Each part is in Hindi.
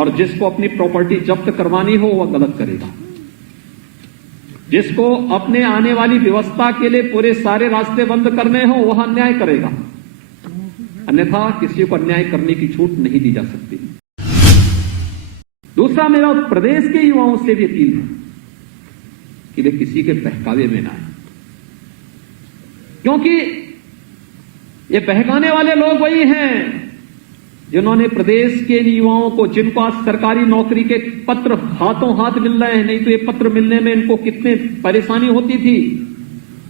और जिसको अपनी प्रॉपर्टी जब्त करवानी हो वह गलत करेगा, जिसको अपने आने वाली व्यवस्था के लिए पूरे सारे रास्ते बंद करने हो वह अन्याय करेगा, अन्यथा किसी को अन्याय करने की छूट नहीं दी जा सकती। दूसरा, मेरा प्रदेश के युवाओं से भी अपील है कि वे किसी के बहकावे में ना आए, क्योंकि ये बहकाने वाले लोग वही हैं जिन्होंने प्रदेश के युवाओं को, जिनको आज सरकारी नौकरी के पत्र हाथों हाथ मिल रहे हैं, नहीं तो ये पत्र मिलने में इनको कितने परेशानी होती थी।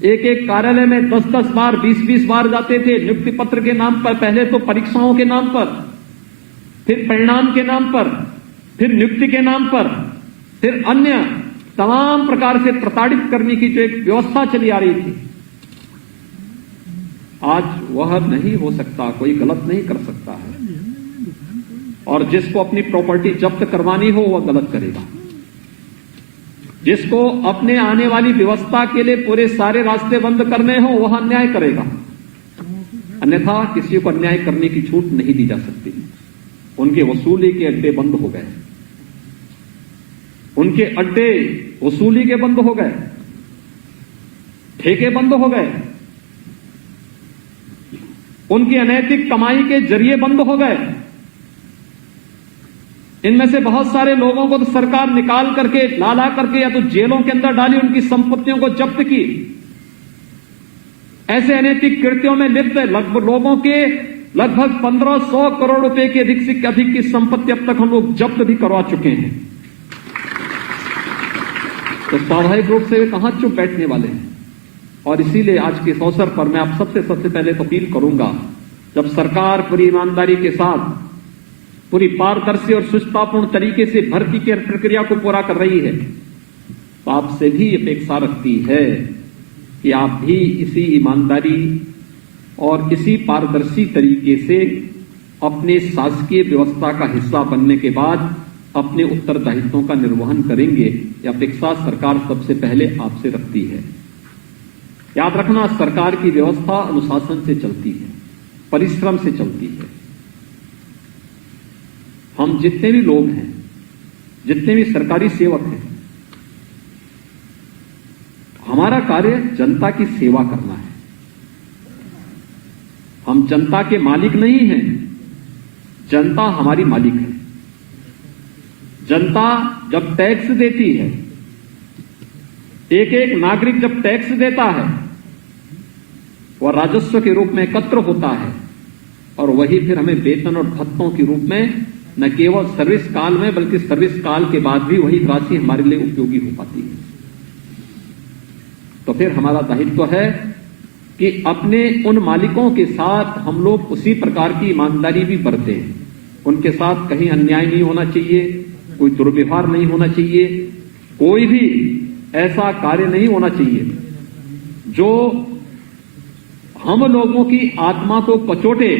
एक एक कार्यालय में 10-10 बार 20-20 बार जाते थे नियुक्ति पत्र के नाम पर, पहले तो परीक्षाओं के नाम पर, फिर परिणाम के नाम पर, फिर नियुक्ति के नाम पर, फिर अन्य तमाम प्रकार से प्रताड़ित करने की जो एक व्यवस्था चली आ रही थी, आज वह नहीं हो सकता, कोई गलत नहीं कर सकता है। और जिसको अपनी प्रॉपर्टी जब्त करवानी हो वह गलत करेगा, जिसको अपने आने वाली व्यवस्था के लिए पूरे सारे रास्ते बंद करने हो वह अन्याय करेगा, अन्यथा किसी को अन्याय करने की छूट नहीं दी जा सकती। उनके वसूली के अड्डे बंद हो गए, उनके अड्डे वसूली के बंद हो गए, ठेके बंद हो गए, उनकी अनैतिक कमाई के जरिए बंद हो गए। इनमें से बहुत सारे लोगों को तो सरकार निकाल करके, ला करके या तो जेलों के अंदर डाली, उनकी संपत्तियों को जब्त की। ऐसे अनैतिक कृत्यों में लिप्त लोगों के लगभग 1500 करोड़ रुपए के अधिक से अधिक की संपत्ति अब तक हम लोग जब्त भी करवा चुके हैं। तो स्वाभाविक रूप से वे कहां चुप बैठने वाले हैं। और इसीलिए आज के इस अवसर पर मैं आप सबसे पहले तो अपील करूंगा, जब सरकार पूरी ईमानदारी के साथ, पूरी पारदर्शी और सुष्टापूर्ण तरीके से भर्ती की प्रक्रिया को पूरा कर रही है, तो आपसे भी अपेक्षा रखती है कि आप भी इसी ईमानदारी और इसी पारदर्शी तरीके से अपने शासकीय व्यवस्था का हिस्सा बनने के बाद अपने उत्तरदायित्वों का निर्वहन करेंगे। यह अपेक्षा सरकार सबसे पहले आपसे रखती है। याद रखना, सरकार की व्यवस्था अनुशासन से चलती है, परिश्रम से चलती है। हम जितने भी लोग हैं, जितने भी सरकारी सेवक हैं, हमारा कार्य जनता की सेवा करना है। हम जनता के मालिक नहीं हैं, जनता हमारी मालिक है। जनता जब टैक्स देती है, एक एक नागरिक जब टैक्स देता है, वह राजस्व के रूप में एकत्र होता है और वही फिर हमें वेतन और भत्तों के रूप में न केवल सर्विस काल में बल्कि सर्विस काल के बाद भी वही राशि हमारे लिए उपयोगी हो पाती है। तो फिर हमारा दायित्व है कि अपने उन मालिकों के साथ हम लोग उसी प्रकार की ईमानदारी भी बरतें। उनके साथ कहीं अन्याय नहीं होना चाहिए, कोई दुर्व्यवहार नहीं होना चाहिए, कोई भी ऐसा कार्य नहीं होना चाहिए जो हम लोगों की आत्मा को कचोटे।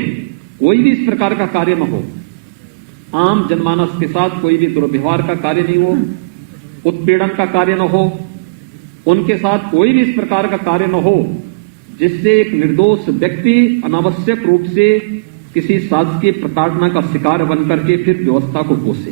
कोई भी इस प्रकार का कार्य न हो। आम जनमानस के साथ कोई भी दुर्व्यवहार का कार्य नहीं हो, उत्पीड़न का कार्य न हो, उनके साथ कोई भी इस प्रकार का कार्य न हो जिससे एक निर्दोष व्यक्ति अनावश्यक रूप से किसी शासकीय प्रताड़ना का शिकार बनकर के फिर व्यवस्था को कोसे।